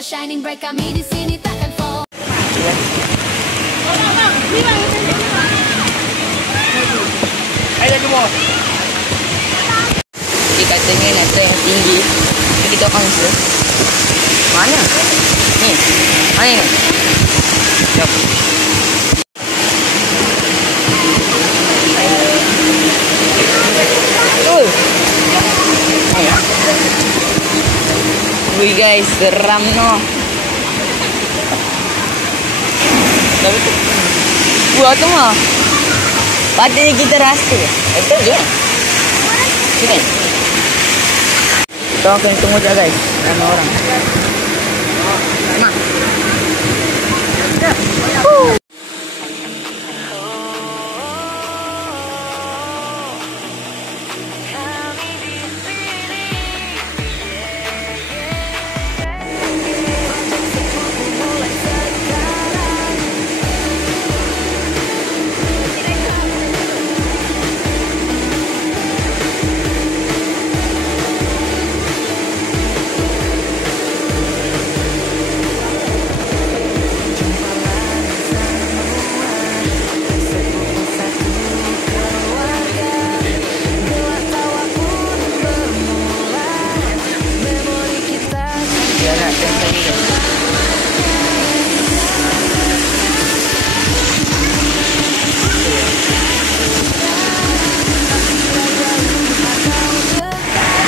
kita shining bright, kami di sini takkan fall. Ayo semua. Dia katanya nak try yang tinggi. Kita akan usaha. Mana? Ni. Mana ni? Jom. Wih guys, seram no. Tapi tu. Buat tu mah. Patutnya kita rasa. Itu je. Sini. Kita akan tunggu je guys. Ramai orang. Mak.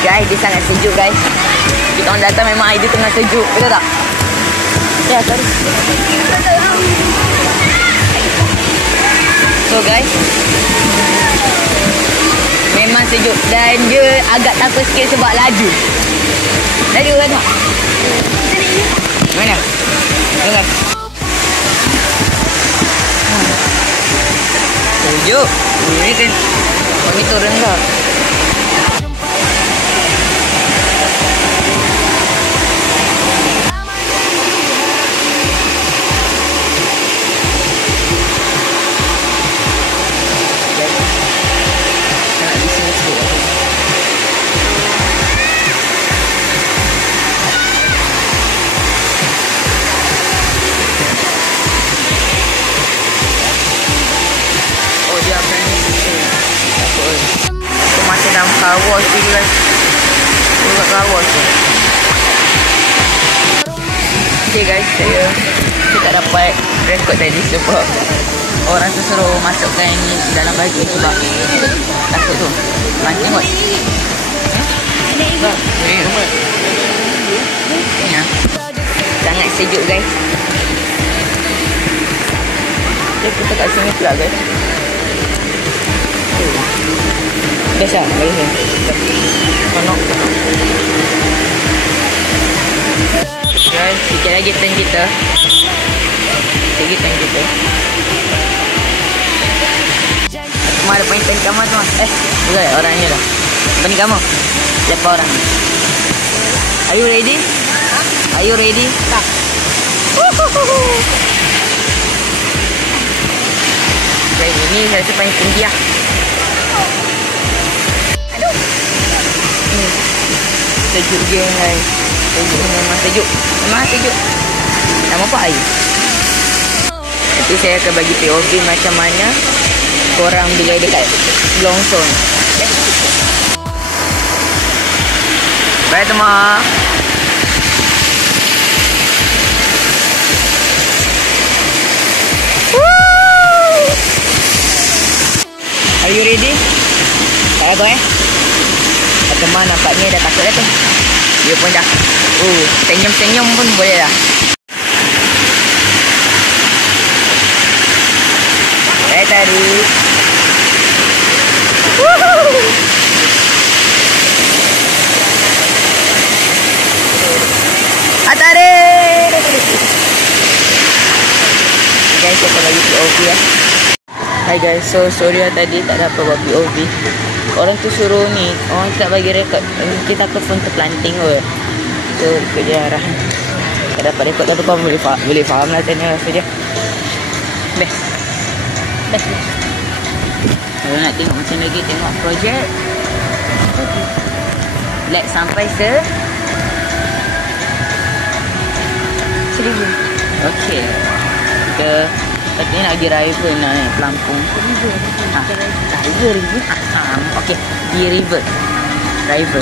Guys, dia sangat sejuk guys. Kita orang datang memang air dia tengah sejuk. Betul tak? Ya, sorry. So guys, memang sejuk. Dan dia agak takut sikit sebab laju. Laju kan tak? Mana? Dengar. Sejuk. Ini kan kami turun tak? Car wash tu guys. Buka car wash tu. Okay guys, saya tak dapat rekod tadi sebab orang tu suruh masukkan ni dalam baju sebab takut tu. Mancing kot. Ya. Sangat sejuk guys. Kita kat sini pula guys. Biasa, biasa. Konok. Guys, sikit lagi tank kita. Sikit tank kita. Cuma ada poin tank kamu tu. Bukan orangnya dah. Apa ni kamu? Siapa orang? Are you ready? Are you ready? Tak. Okay, ini saya rasa paling tinggi lah. Sejuk je guys. Sejuk memang sejuk. Memang sejuk. Nak mampu air. Nanti saya akan bagi POV macam mana korang bila dekat longsor. Bye semua. Are you ready? Tak go teman nampaknya dah takut dah tu. Dia pun dah senyum-senyum pun boleh dah. Tarik. Tarik. Guys, saya akan bagi POV ya. Hai guys, so sorry lah tadi tak dapat buat POV. Orang tu suruh ni, orang tak bagi rekod. Kita ke phone terplanting kot. So ikut dia arahan. Tak dapat rekod tapi kau boleh faham lah tanya rasa dia. Best. Kalau nak tengok macam lagi, tengok projek. Like sampai river. Okey. Kita katanya nak pergi river nak naik pelampung. River. River. Okey, pergi river. River.